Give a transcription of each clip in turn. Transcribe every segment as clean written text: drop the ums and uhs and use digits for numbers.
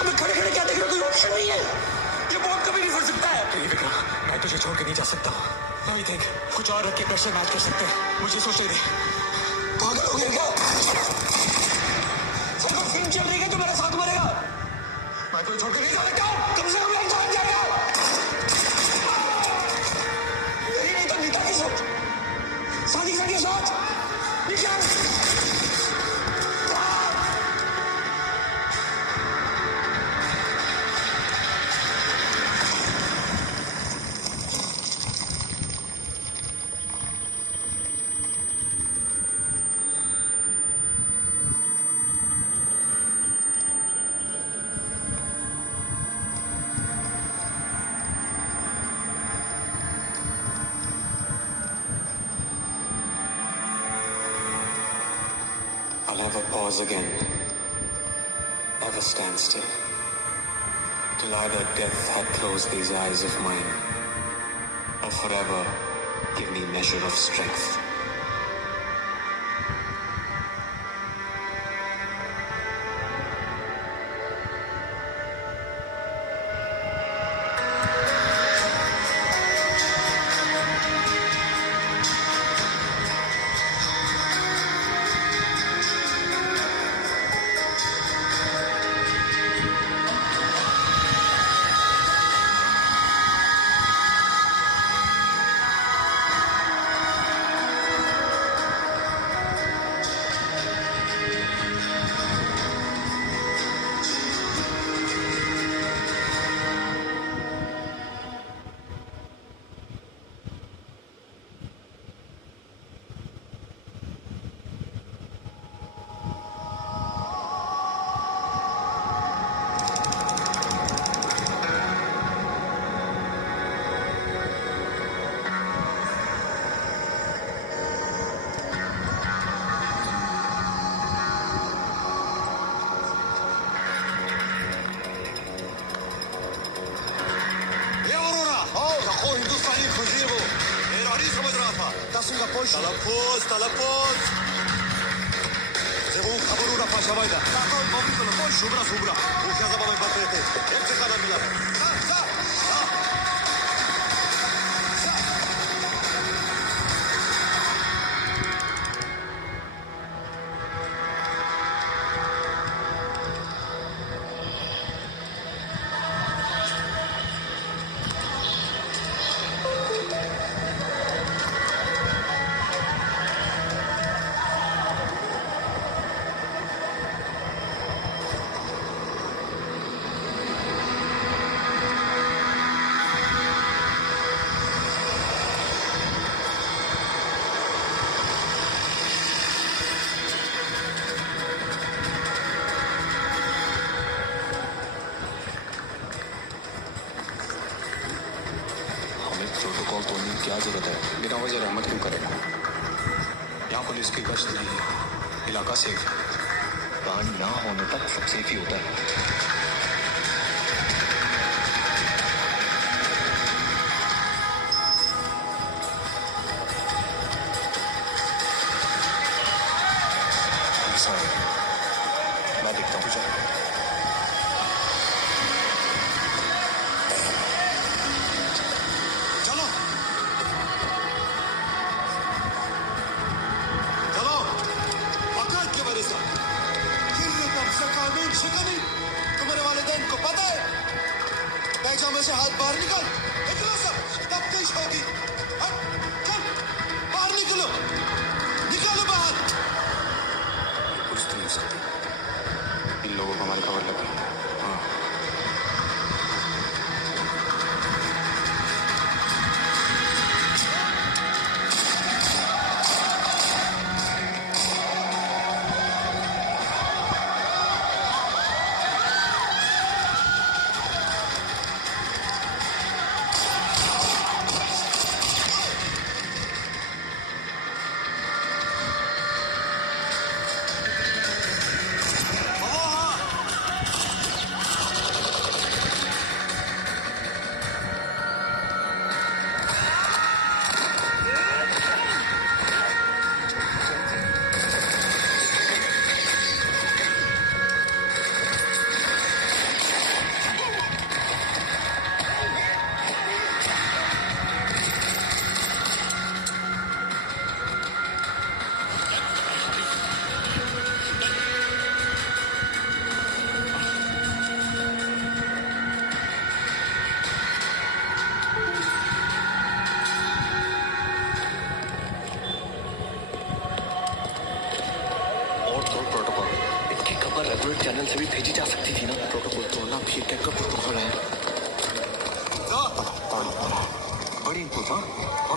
अबे खड़े खड़े क्या देख रहे हो? कोई ऑप्शन नहीं है, ये बॉल कभी भी फट सकता है। नहीं विक्रम, मैं तुझे छोड़ के नहीं जा सकता। आई थिंक कुछ और रख के प्रेशर मैच कर सकते हैं, मुझे सोचने दे। पागल हो गया क्या? सब फिल्म चल रही है, तो मेरा साथ मरेगा। मैं तुझे छोड़ के नहीं जा सकता, कम से कम एक तो बन जाएगा। नहीं तो निकल की सोच, सादी सादी सोच, निकल। I'll never pause again, never stand still, till either death had closed these eyes of mine, or forever give me measure of strength. तलपोज जब वो खबर उड़ा पाशावाइदा ताकत मम्मी को लोग शुभ्रा शुभ्रा वो क्या ज़बान में बात रहे थे एक से काला मिला प्रोटोकॉल तोड़ने की क्या जरूरत है? बिना वजह रहमत क्यों करेगा? यहाँ पुलिस की गश्त नहीं है, इलाका सेफ है। कांड ना होने तक सब सेफ ही होता है। मैं देखता हूँ, चलो। तुम्हारे वालिदैन को पता है पैजामे से हाथ बाहर निकल निकलो सब तफ्तीश होगी चल बाहर निकलो निकालो बाहर पुलिस तो नहीं हो सकती, इन लोगों को हमारी खबर लगी। हाँ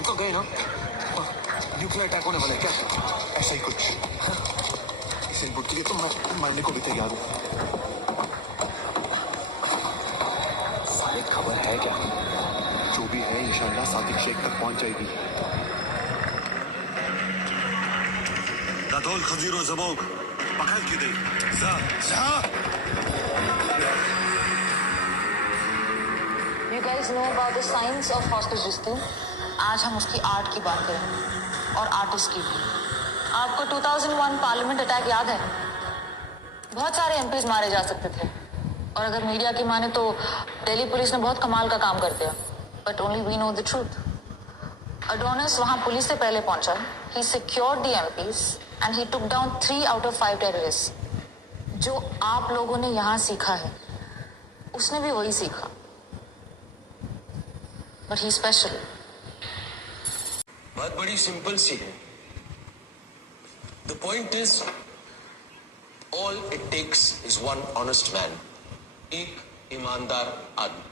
हम तो गए ना, न्यूक्लियर अटैक होने वाला है क्या? ऐसा ही कुछ। इस इनपुट के लिए तो मैं मरने को भी तैयार हूँ। साले खबर है क्या? जो भी है इंशाल्लाह सादिक शेख तक पहुंच जाएगी। Gadol Khazir o Zabog. Bakal kidey. Za. You guys know about the science of hostage rescue? आज हम उसकी आर्ट की बात करेंगे और आर्टिस्ट की भी। आपको 2001 पार्लियामेंट अटैक याद है? बहुत सारे एमपीज मारे जा सकते थे और अगर मीडिया की माने तो दिल्ली पुलिस ने बहुत कमाल का काम कर दिया। But only we know the truth. Adonis वहां पुलिस से पहले पहुंचा। He secured the MPs and he took down 3 out of 5 terrorists. जो आप लोगों ने यहां सीखा है उसने भी वही सीखा। But he's special. बात बड़ी सिंपल सी है। The point is, all it takes is one honest man. एक ईमानदार आदमी।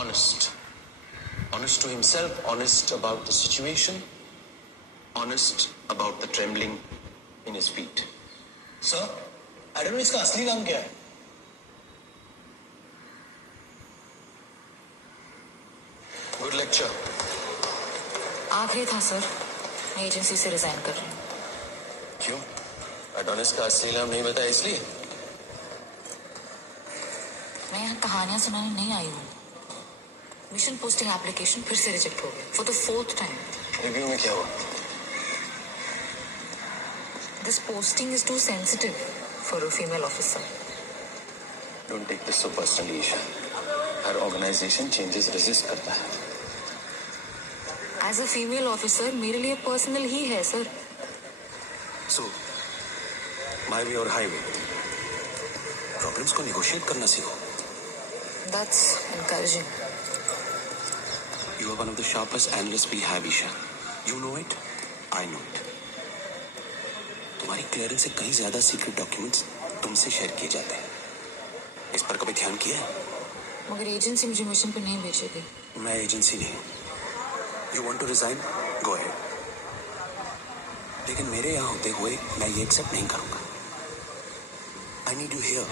Honest. Honest to himself, honest about the situation, honest about the trembling in his feet. Sir, Adam का असली नाम क्या है? Good lecture. आखिरी था सर, मैं एजेंसी से रिजाइन कर रही हूँ। क्यों? एडोनिस का असली नाम नहीं बताया इसलिए? मैं यहाँ कहानियां सुनाने नहीं आई हूँ। मिशन पोस्टिंग एप्लीकेशन फिर से रिजेक्ट हो गया for the 4th time. Review में क्या हुआ? This posting is too sensitive for a female officer. Don't take this so personally, Isha. हर ऑर्गेनाइजेशन चेंजेस रेजिस्ट करता है। एज अ फीमेल ऑफिसर मेरे लिए पर्सनल ही है सर। So, my way और highway। प्रॉब्लम्स को निगोशिएट करना सीखो। That's encouraging. You are one of the sharpest analysts we have, Isha. You know it, I know it। तुम्हारी क्लियरेंस से कहीं ज्यादा सीक्रेट डॉक्यूमेंट्स तुमसे शेयर किए जाते हैं। इस पर कभी ध्यान किया है? मगर एजेंसी मुझे मिशन पे नहीं भेजेगी। मैं एजेंसी नहीं हूँ। You want to resign? Go ahead। लेकिन मेरे यहाँ होते हुए मैं ये एक्सेप्ट नहीं करूंगा। I need you here।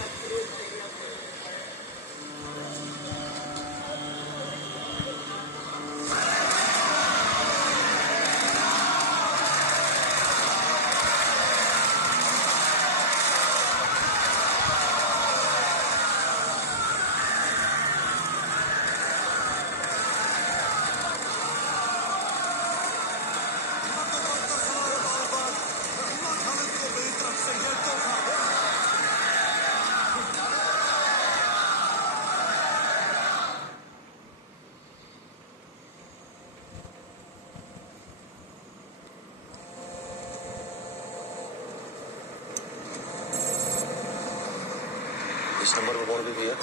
इस नंबर पर कौन भी दिया?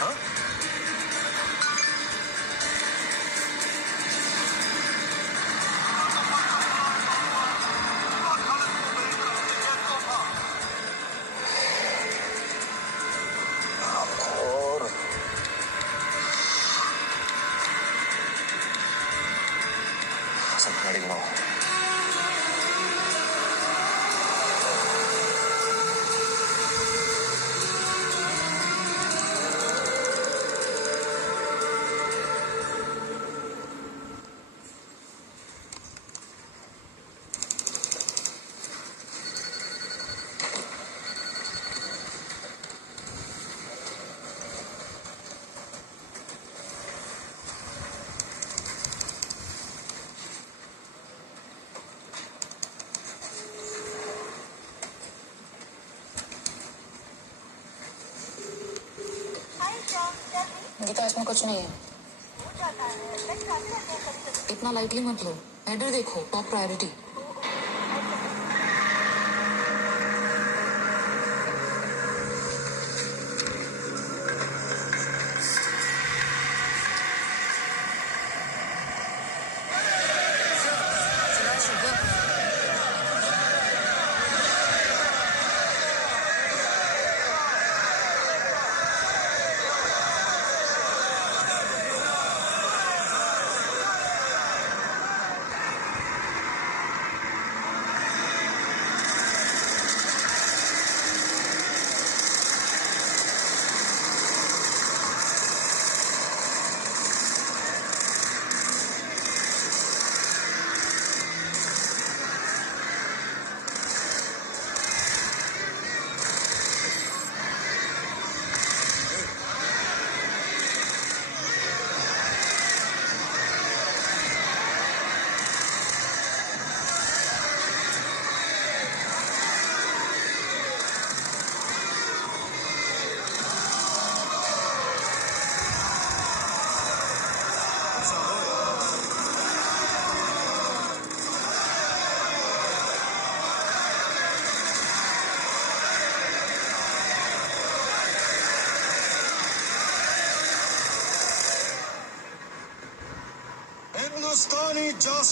हाँ? और सब गाड़ी बनाओ। गीता इसमें कुछ नहीं है। इतना लाइटली मत लो। हेडर देखो, टॉप प्रायोरिटी।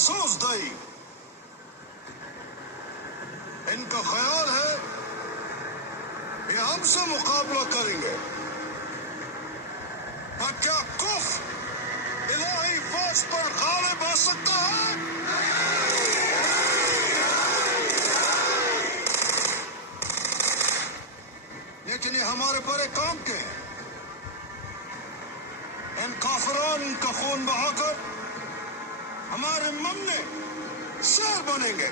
जासूस दई। इनका ख्याल है ये हमसे मुकाबला करेंगे। क्या कुफ इलाही फौज पर गालिब आ सकता है? लेकिन ये हमारे बड़े काम के हैं। इन काफिरान का खून बहाकर हमारे ममने शेर बनेंगे।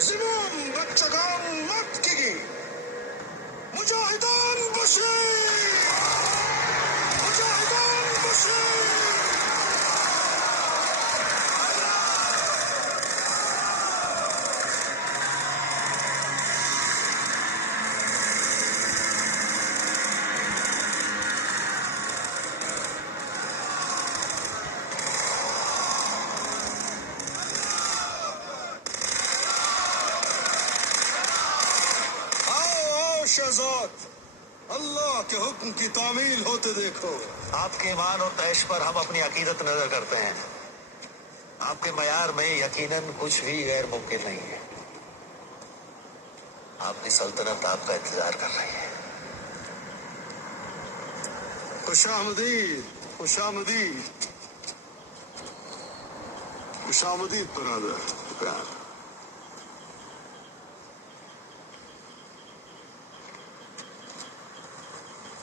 जिमाम बच्चगान मत की मुजाहिदान बशीर, मुजाहिदान बशीर। शहजाद, अल्लाह के हुक्म की तामील होते देखो। आपके ईमान और तैश पर हम अपनी अकीदत नजर करते हैं। आपके मयार में यकीनन कुछ भी गैर मुमकिन नहीं है। आपकी सल्तनत आपका इंतजार कर रही है। खुशामदीद, खुशामदीद, खुशामदीद ब्रदर, प्यार।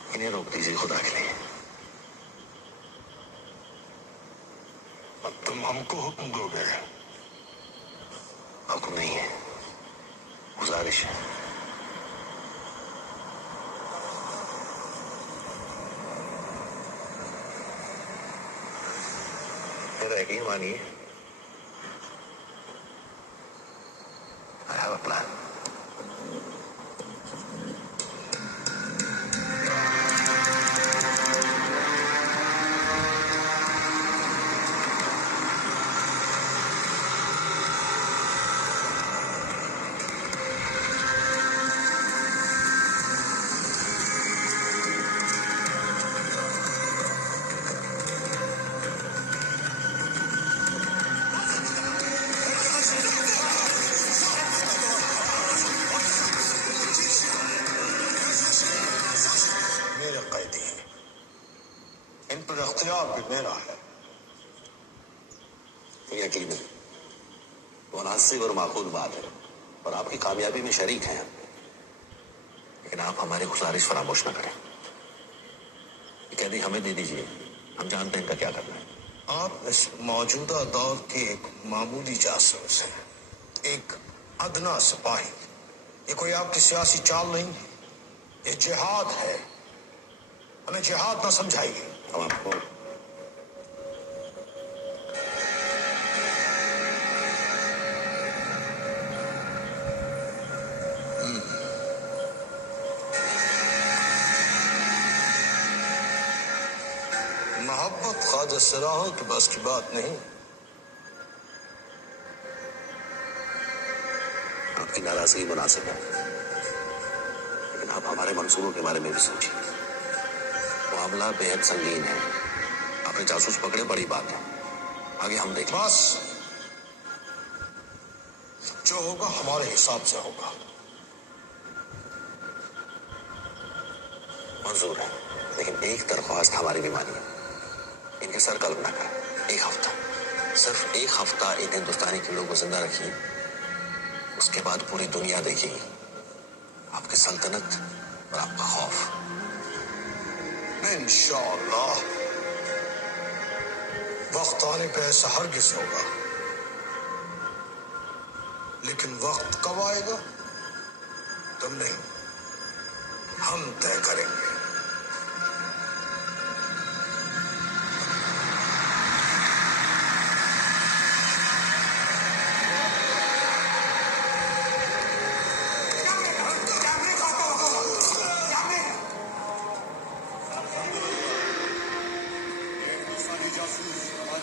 इन्हें रोक दीजिए खुदा के लिए। अब तुम हमको हुक्म दोगे? हुक्म नहीं है, गुजारिश है। मेरा यकीन मानिए, I have a plan. मेरे कैदी, इन पर अख्तियार भी मेरा है। यकीन है, मुनासिब और माकूल बात है और आपकी कामयाबी में शरीक हैं। लेकिन आप हमारी गुजारिश फरामोश न करें। कैदी हमें दे दीजिए, हम जानते हैं इनका क्या करना है। आप इस मौजूदा दौर के एक मामूली जासूस हैं, एक अदना सिपाही। ये कोई आपकी सियासी चाल नहीं, ये जिहाद है। हमें जिहाद ना समझाइए। हम आपको मोहब्बत ख्वाजा सिराहों की बस की बात नहीं। आपकी नाराजगी मुनासिब है, लेकिन आप हमारे मंसूबों के बारे में भी सोचिए। मामला बेहद संगीन है। आपने जासूस पकड़े, बड़ी बात है। आगे हम देखें। बस जो होगा हमारे हिसाब से होगा। मंजूर है, लेकिन एक दरख्वास्त हमारी भी मानिए। इनके सर कलम ना करें। एक हफ्ता, सिर्फ एक हफ्ता इन हिंदुस्तानी कीड़ों को जिंदा रखिए। उसके बाद पूरी दुनिया देखेगी आपकी सल्तनत और आपका खौफ। इंशाअल्लाह वक्त आने पे ऐसा हरगिज़ होगा, लेकिन वक्त कब आएगा तुम नहीं, हम तय करेंगे।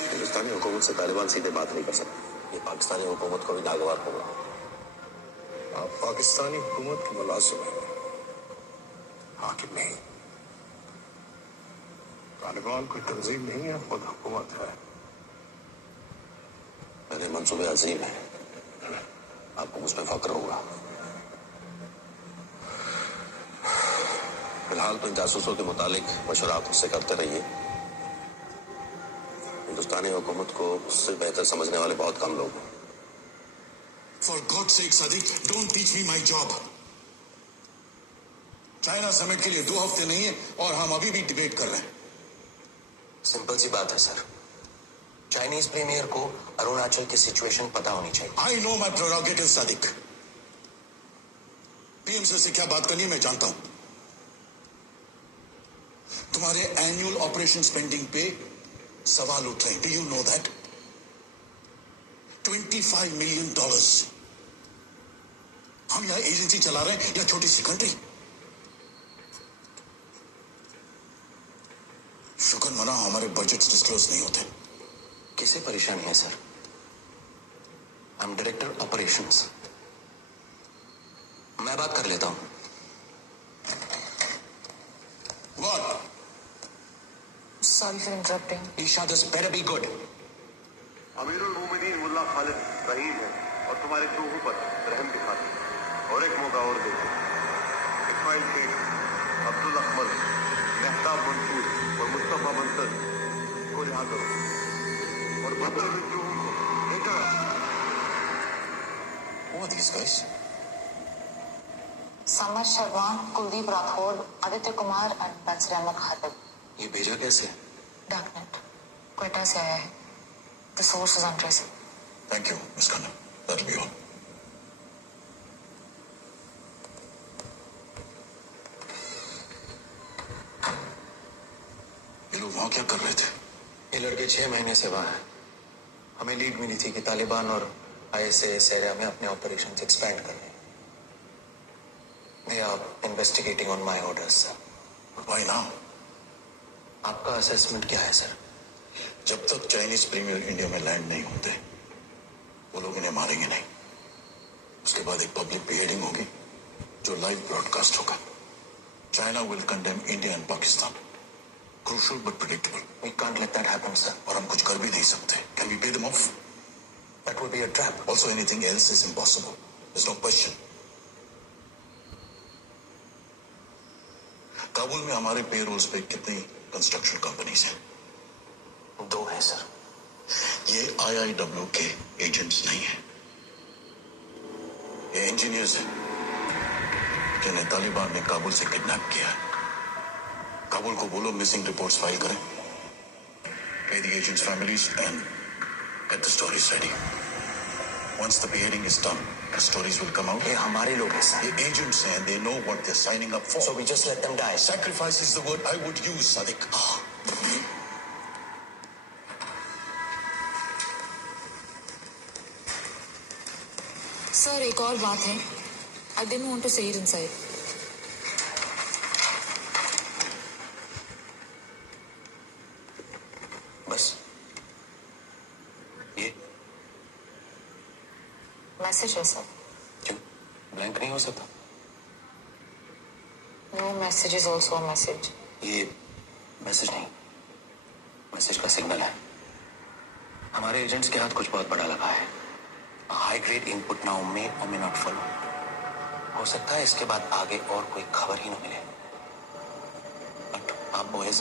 हिंदुस्तानी हुकूमत से तालिबान सीधे बात नहीं कर सकते। ये पाकिस्तानी हुकूमत को भी नागवार होगा। आप पाकिस्तानी हुकूमत के मुलाजिम हैं, हाकिम नहीं। तालिबान कोई तंजीम नहीं है, खुद हुकूमत है। मेरे मंसूबे अजीम हैं, आपको मुझ पर फक्र होगा। फिलहाल तो इन जासूसों के मुतालिक मशवरा आप मुझसे करते रहिए। हिंदुस्तानी हुकूमत को उससे बेहतर समझने वाले बहुत कम लोग हैं। For God's sake, Sadiq, don't teach me my job. China summit के लिए 2 हफ्ते नहीं है और हम अभी भी डिबेट कर रहे हैं। सिंपल सी बात है सर, चाइनीज प्रीमियर को अरुणाचल की सिचुएशन पता होनी चाहिए। I know my prerogative, Sadiq. PM से क्या बात करनी है मैं जानता हूं। तुम्हारे एनुअल ऑपरेशन स्पेंडिंग पे सवाल उठ रहे हैं। Do you know that? $25 million। हम यहां एजेंसी चला रहे हैं या छोटी सी कंट्री। शुक्र मना हमारे बजट डिस्क्लोज नहीं होते। किसे परेशानी है sir? I am director operations, मैं बात कर लेता हूं। What? Sorry for interrupting. Isha, this better be good. अमीरुल मोमिनीन मुल्ला खालिद रहीम है और तुम्हारे चूहों पर रहम दिखाते हैं। और एक मौका और देते हैं। इस्माइल शेख, अब्दुल अकमल, मेहताब मंसूर और मुस्तफा मंसर को रिहा करो और बदले में चूहों को लेकर आओ। Who are these guys? Samar Sharwan, Kuldeep Rathod, Aditya Kumar and Bansir Ahmed Khatib. ये भेजा कैसे? Darknet. क्वेटा से आया है. The source is untraceable. Thank you, Miss Khanna. That'll be all. ये लोग वहां क्या कर रहे थे? ये लड़के 6 महीने से वहां हैं। हमें लीड मिली थी कि तालिबान और ISIS एरिया में अपने ऑपरेशंस एक्सपैंड कर रहे हैं। They are investigating on my orders, sir. Why now? आपका असेसमेंट क्या है सर? जब तक चाइनीज प्रीमियर इंडिया में लैंड नहीं होते वो लोग इन्हें मारेंगे नहीं। उसके बाद एक पब्लिक बिहेडिंग होगी जो लाइव ब्रॉडकास्ट होगा। China will condemn India and Pakistan. Crucial but predictable. We can't let that happen, sir. और हम कुछ कर भी नहीं सकते। Can we pay them off? That would be a trap. Also, anything else is impossible. There's no question. Kabul में हमारे payrolls पे कितनी कंस्ट्रक्शन कंपनीज हैं? 2 है सर। ये IIW के एजेंट्स नहीं हैं। ये इंजीनियर्स हैं जिन्हें तालिबान ने काबुल से किडनैप किया है। काबुल को बोलो मिसिंग रिपोर्ट्स फाइल करें। Pay the agents' families and get the stories ready. Once the beheading is done, the stories will come out. ये हमारे लोग हैं सर। The agents हैं, they know what they're signing up for. So we just let them die. Sacrifice is the word I would use, Sadiq. Sir, एक और बात है. I didn't want to say it inside. बस ये message है sir. क्यों blank नहीं हो सकता? No message is also a message. ये मैसेज नहीं, मैसेज का सिग्नल है। हमारे एजेंट्स के हाथ कुछ बहुत बड़ा लगा है। High grade input now may और मे नॉट फॉलो। हो सकता है इसके बाद आगे और कोई खबर ही न मिले। But our boys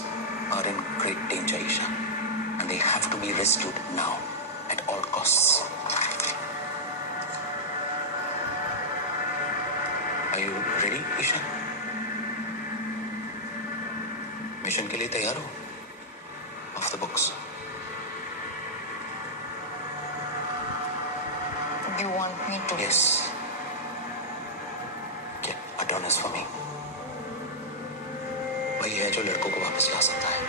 are in great danger, Isha, and they have to be rescued now at all costs. Are you ready, Isha? Mission के लिए तैयार हो? Off the books. You want me to? Yes. Get Adonis for me. वही है जो लड़कों को वापस ला सकता है।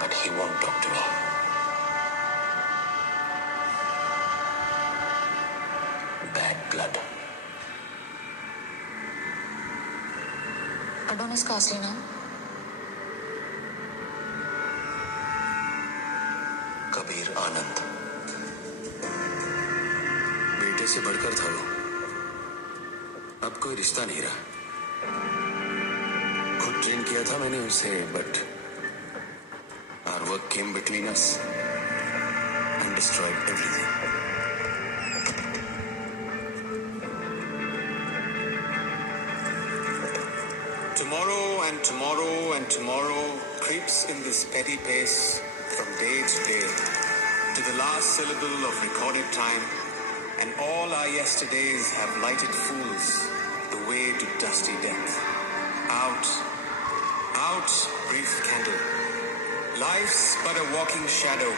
But he won't talk to me. Bad blood. Adonis का असली नाम? कबीर आनंद। बेटे से बढ़कर था वो। अब कोई रिश्ता नहीं रहा। खुद ट्रेन किया था मैंने उसे, but whoever came between us and destroyed everything. Tomorrow and tomorrow and tomorrow creeps in this petty pace from day to day to the last syllable of recorded time, and all our yesterdays have lighted fools the way to dusty death. Out, out, brief candle. Life's but a walking shadow,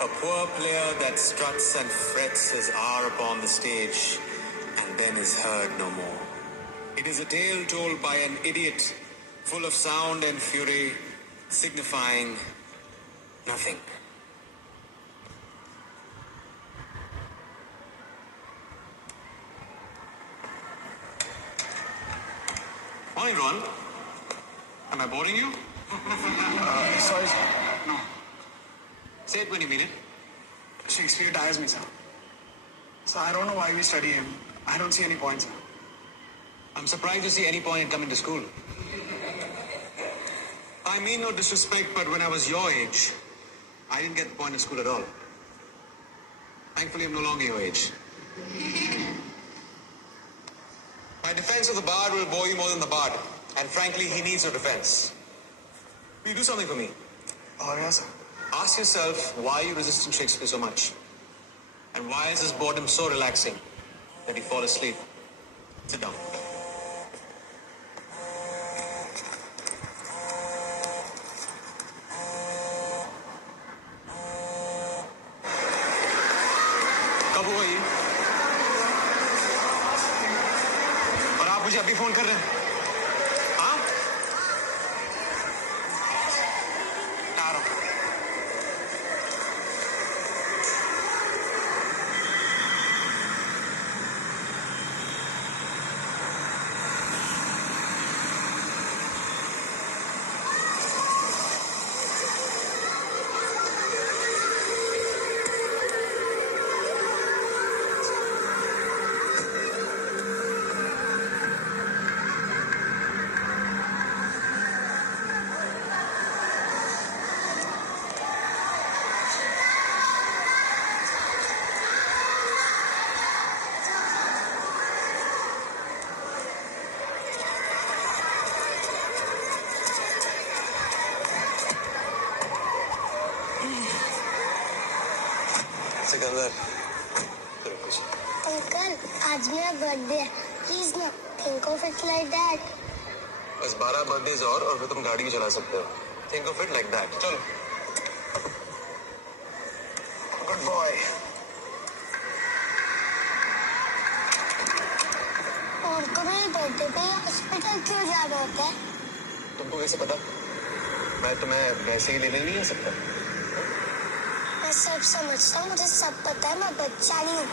a poor player that struts and frets his hour upon the stage and then is heard no more. It is a tale told by an idiot, full of sound and fury, signifying nothing. Morning, Ron. Am I boring you? Sorry, sir. No. Say it when you mean it. Shakespeare tires me, sir. So I don't know why we study him. I don't see any point, sir. I'm surprised to see any point in coming to school. I mean no disrespect, but when I was your age, I didn't get the point in school at all. Thankfully, I'm no longer your age. My defense of the bard will bore you more than the bard, and frankly, he needs no defense. Will you do something for me? Oh, yes, sir. Ask yourself why you resisting Shakespeare so much, and why is his boredom so relaxing that you fall asleep. Sit down. कब हुआ ये? और आप मुझे अभी phone कर रहे हैं? हाँ? आ रहा हूं। सिकंदर, अंकल आज मेरा बर्थडे है, प्लीज ना think of it like that. बस 12 बर्थडेज और फिर तुम गाड़ी भी चला सकते हो। Think of it like that. चलो। Good boy. और कभी बर्थडे पे हॉस्पिटल क्यों जाना होता है? तुमको कैसे पता? मैं तुम्हें वैसे ही लेने नहीं आ सकता। मैं सब समझता हूँ, मुझे सब पता है, मैं बच्चा नहीं हूँ।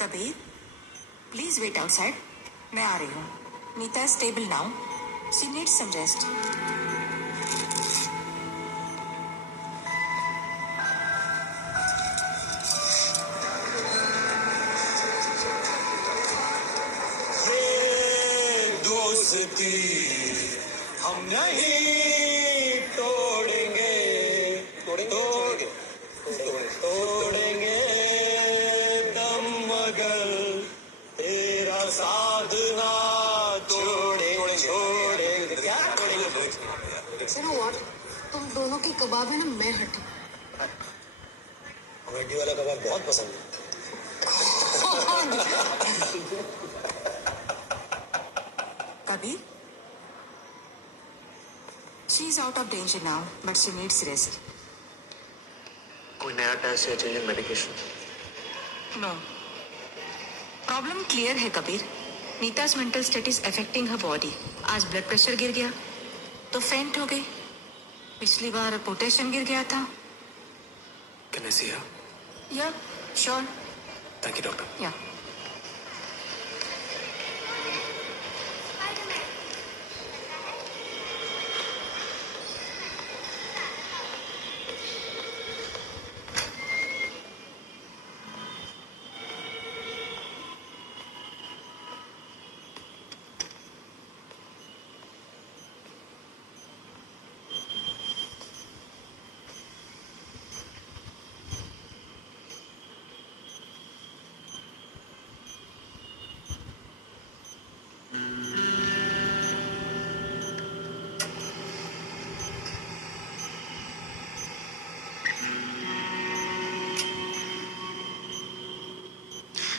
Kabir, please wait outside. मैं आ रही हूँ। Neeta stable now, she needs some rest. दोस्ती हम नहीं तोड़ेंगे, तोड़ेंगे, तोड़ेंगे दम मगर तेरा साथ ना छोड़ेंगे, छोड़ेंगे, क्या छोड़ेंगे? हड्डी कबाब है ना, मैं हड्डी। हड्डी वाला कबाब बहुत पसंद है। Kabir, she is out of danger now, but she needs rest. कोई नया टेस्ट या change in medication? No. Problem clear है Kabir. Nita's mental state is affecting her body. आज ब्लड प्रेशर गिर गया तो फेंट हो गई। पिछली बार पोटेशियम गिर गया था। Can I see her? या श्योर। Thank you, doctor. या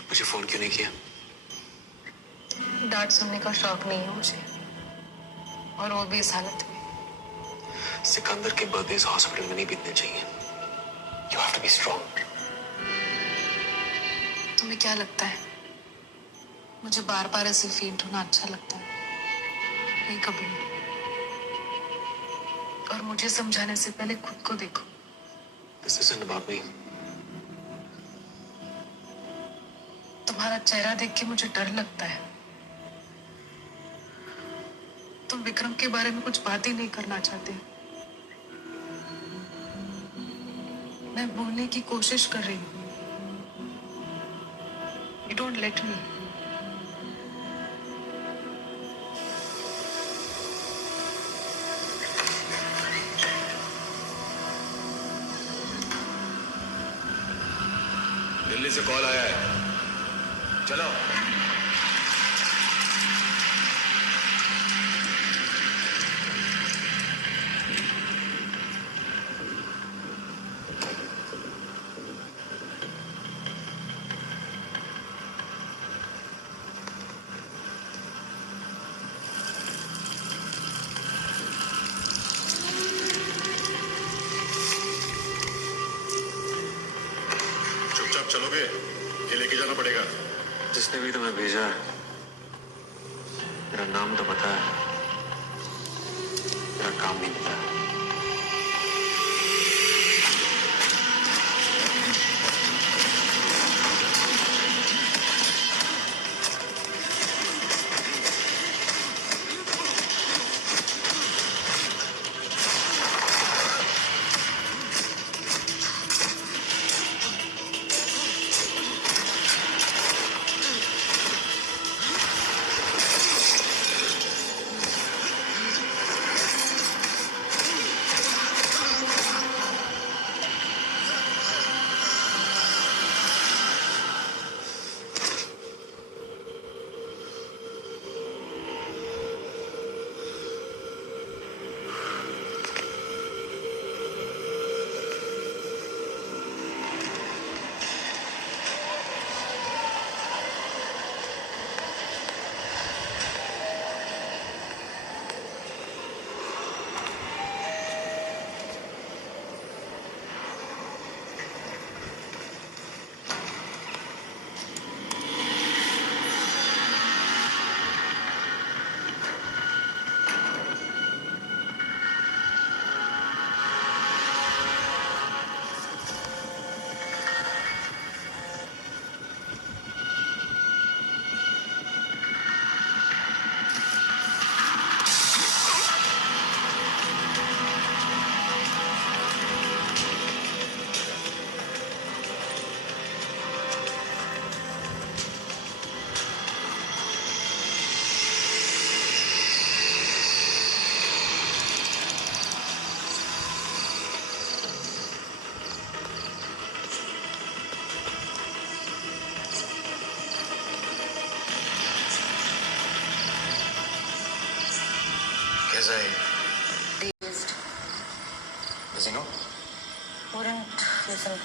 मुझे फोन क्यों नहीं किया? डांट सुनने का शौक नहीं है मुझे, और वो भी इस हालत में। सिकंदर के बर्थडे हॉस्पिटल में नहीं बीतने चाहिए। You have to be strong. तुम्हें क्या लगता है मुझे बार बार ऐसे फेंट होना अच्छा लगता है? नहीं, कभी नहीं। और मुझे समझाने से पहले खुद को देखो। This isn't about me. तुम्हारा चेहरा देख के मुझे डर लगता है। तुम विक्रम के बारे में कुछ बात ही नहीं करना चाहते। मैं बोलने की कोशिश कर रही हूँ। You don't let me. Delhi से कॉल आया है, चलो। चुपचाप चलोगे कि लेके जाना पड़ेगा? जिसने भी तुम्हें भेजा है, मेरा नाम तो पता है, मेरा काम नहीं पता। कैसा है? Listen.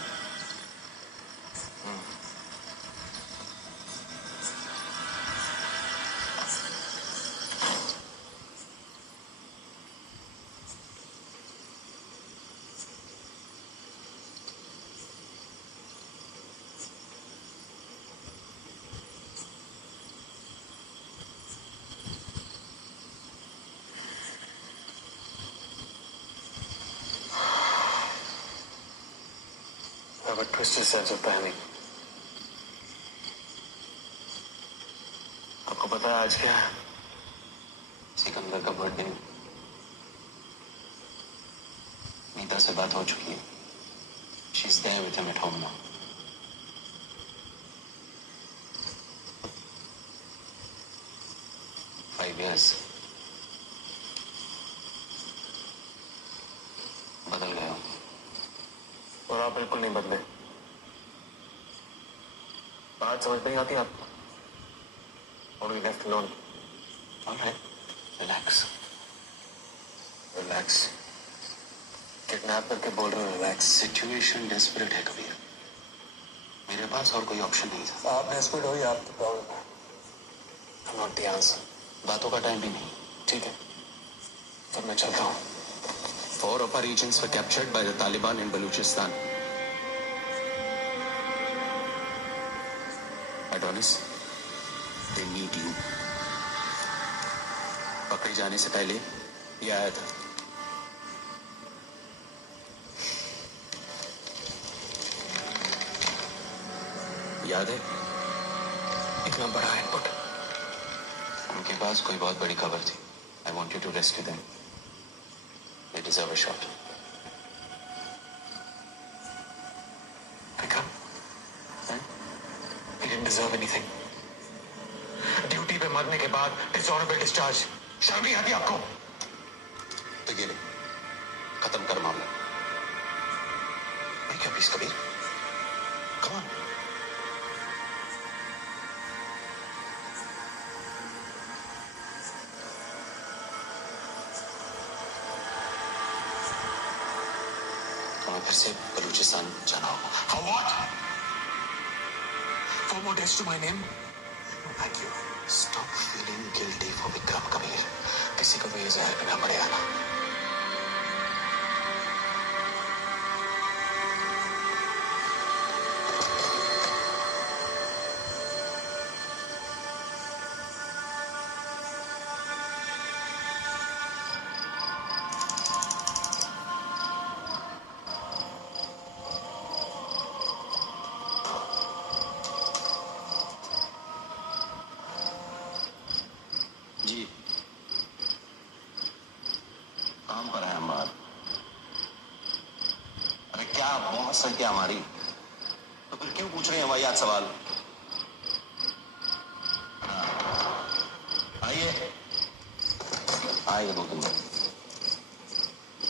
I have a twisted sense of panic. आपको पता है आज क्या है? सिकंदर का बर्थडे। नीता से बात हो चुकी है। She's there with him at home now. Five years. बदल गया हूँ। और आप बिल्कुल नहीं बदले। बात समझ नहीं आती आपको? Only left alone. All right. Relax. Relax. Kidnap करके बोल रहे हो रिलैक्स। सिचुएशन डेस्परेट है कबीर। मेरे पास और कोई ऑप्शन नहीं था। आप डेस्परेट हो या आपकी प्रॉब्लम है? I'm not the answer. बातों का टाइम भी नहीं। ठीक है, तब मैं चलता हूँ। 4 of our agents were captured by the Taliban in Balochistan. Adonis, they need you. पकड़े जाने से पहले ये आया था। याद है? इतना बड़ा इनपुट। उनके पास कोई बहुत बड़ी खबर थी। I want you to rescue them. They deserve a shot. Vikram, he didn't deserve anything. Duty पे मरने के बाद डिसऑनरेबल डिस्चार्ज। शर्म नहीं आती आपको? तो ये ले, खत्म कर मामला। Make your peace, Kabir. Come on. तुम्हें फिर से बलूचिस्तान जाना होगा। For what? 4 more days to my name? No, thank you. Stop feeling guilty for Vikram Kabir. किसी को भी जहर पीना पड़ेगा ना। जी, काम पर है हमारा। अरे क्या बहुत संख्या हमारी, तो फिर क्यों पूछ रहे हैं वाहियात सवाल? आइए आइए 2 दिन में।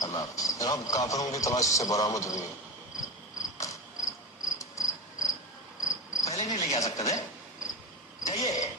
अल्लाह हाफ़िज़। जनाब, काफिरों की तलाशी से बरामद हुई है। पहले नहीं लेके आ सकते थे? जाइए।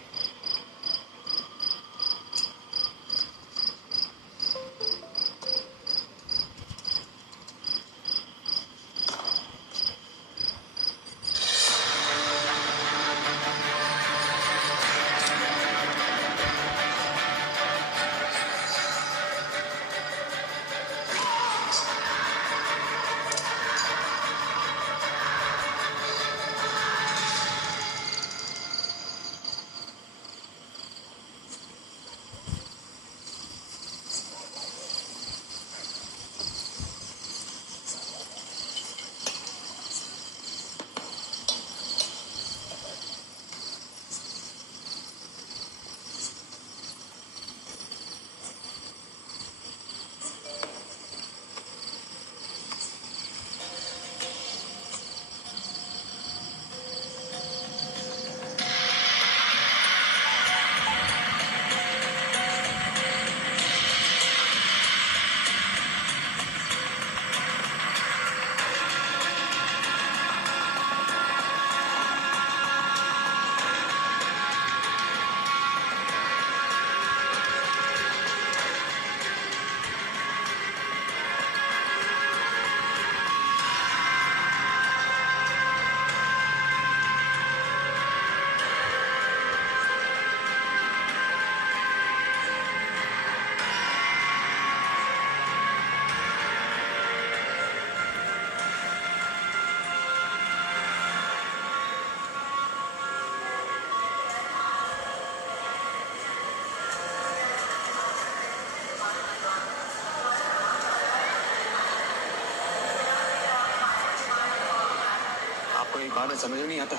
कोई बात है समझ में नहीं आता।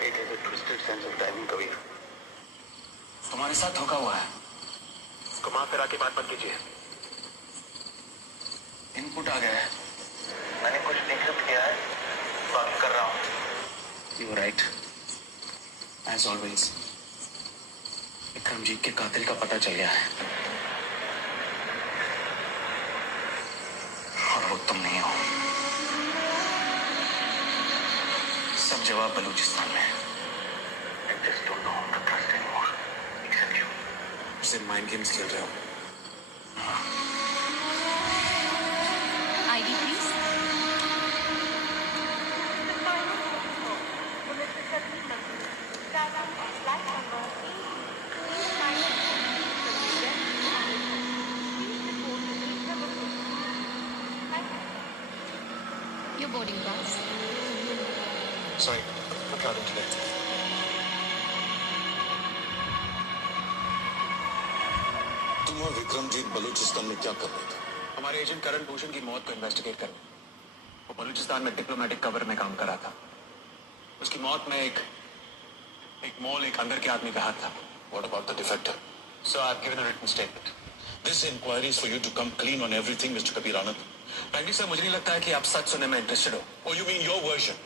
Fate has a twisted sense of timing, Kabir. तुम्हारे साथ धोखा हुआ है। घुमा फिरा के बात मत कीजिए। इनपुट आ गया है। मैंने कुछ डिक्रिप्ट किया है, बात कर रहा हूँ। You were right. As always. Vikramjit के कातिल का पता चल गया है। और वो तुम नहीं हो। सब जवाब बलूचिस्तान में। I just don't know how to trust anymore. Except you. सिर्फ माइंड गेम्स खेल रहे हो। ID please. Your boarding pass. Sorry, I'm traveling today. तुम और विक्रमजीत बलूचिस्तान में क्या कर रहे थे? हमारे एजेंट करण भूषण की मौत को इन्वेस्टिगेट करने। वो बलूचिस्तान में डिप्लोमेटिक कवर में काम कर रहा था। उसकी मौत में एक मॉल, एक अंदर के आदमी का हाथ था। What about the defector? So I've given a written statement. This inquiry is for you to come clean on everything, Mr. Kabir Anand. Frankly sir, मुझे नहीं लगता है कि आप सच सुनने में इंटरेस्टेड हो। Or you mean your version?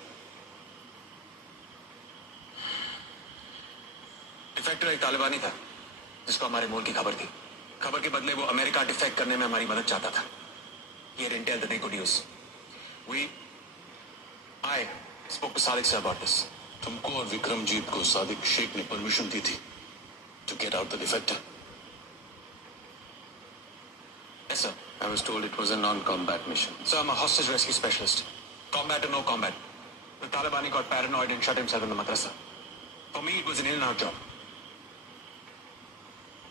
डिफेक्टर एक तालिबानी था जिसको हमारे मॉल की खबर थी। खबर के बदले वो अमेरिका डिफेक्ट करने में हमारी मदद चाहता था। He didn't tell that they could use. I spoke to Sadiq sir about this. तुमको और विक्रमजीत को सादिक शेख ने परमिशन दी थी to get out the defector. Yes sir. I was told it was a non-combat mission. So I'm a hostage rescue specialist. Combat or no combat. The Talibani got paranoid and shut himself in the madrasa. For me, it was an in and out job.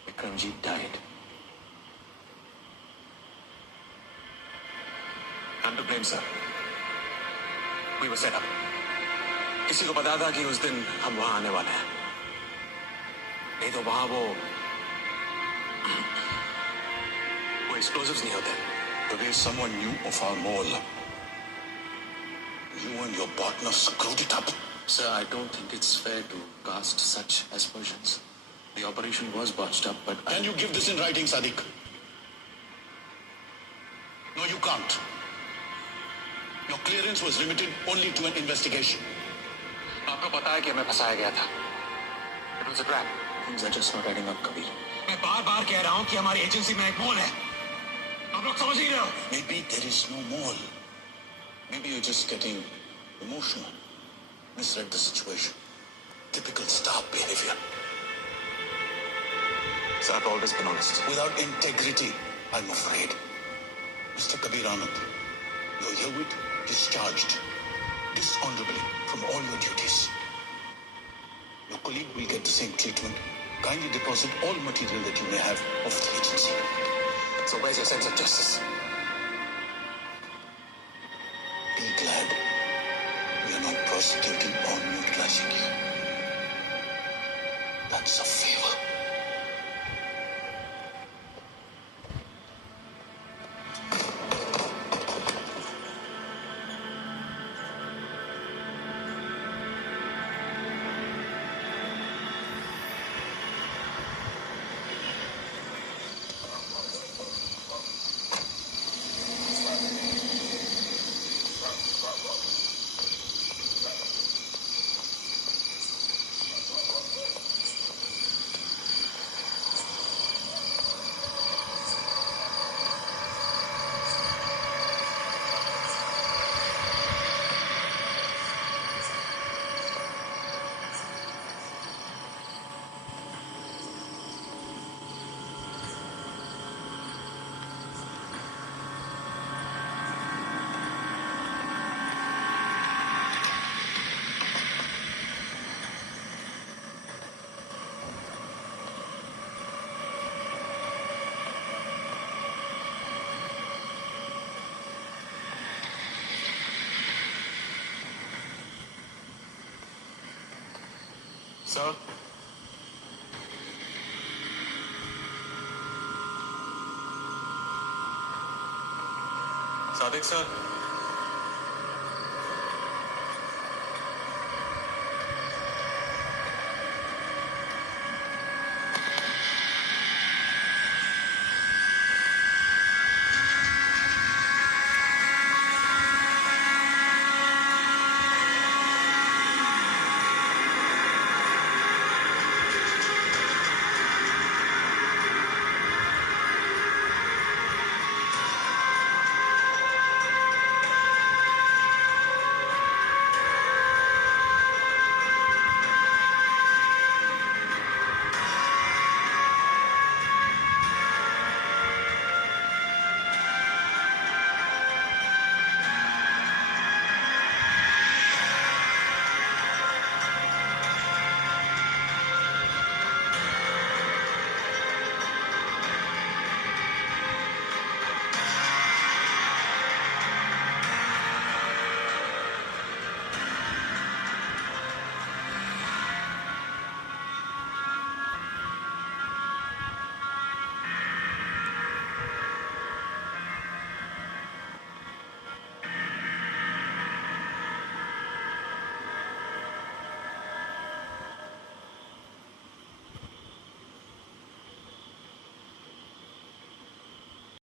Vikramjit died. I'm to blame, sir. We were set up. किसी को पता था कि उस दिन हम वहां आने वाले हैं। नहीं तो वहां वो एक्सप्लोजिव्स नहीं होते। The way someone knew of our mall, you and your partner screwed it up. Sir, I don't think it's fair to cast such aspersions. The operation was botched up, but Can you give this in writing, Sadiq? No, you can't. Your clearance was limited only to an investigation. आपको पता है कि हमें फंसाया गया था। It was a trap. things are just not adding up, Kabir. मैं बार-बार कह रहा हूं कि हमारी एजेंसी में एक मॉल है। आप लोग समझ नहीं रहे हो। Maybe there is no mall. Maybe you're just getting emotional. Misread the situation. Typical staff behavior. Sir, I've always been honest. Without integrity, I'm afraid. Mr. Kabir Anand, you're herewith discharged dishonorably from all your duties. Your colleague will get the same treatment. Kindly deposit all material that you may have of the agency. So where's your sense of justice? Be glad we are not prosecuting or neutralizing you. That's a favor. Sir? Sadiq sir?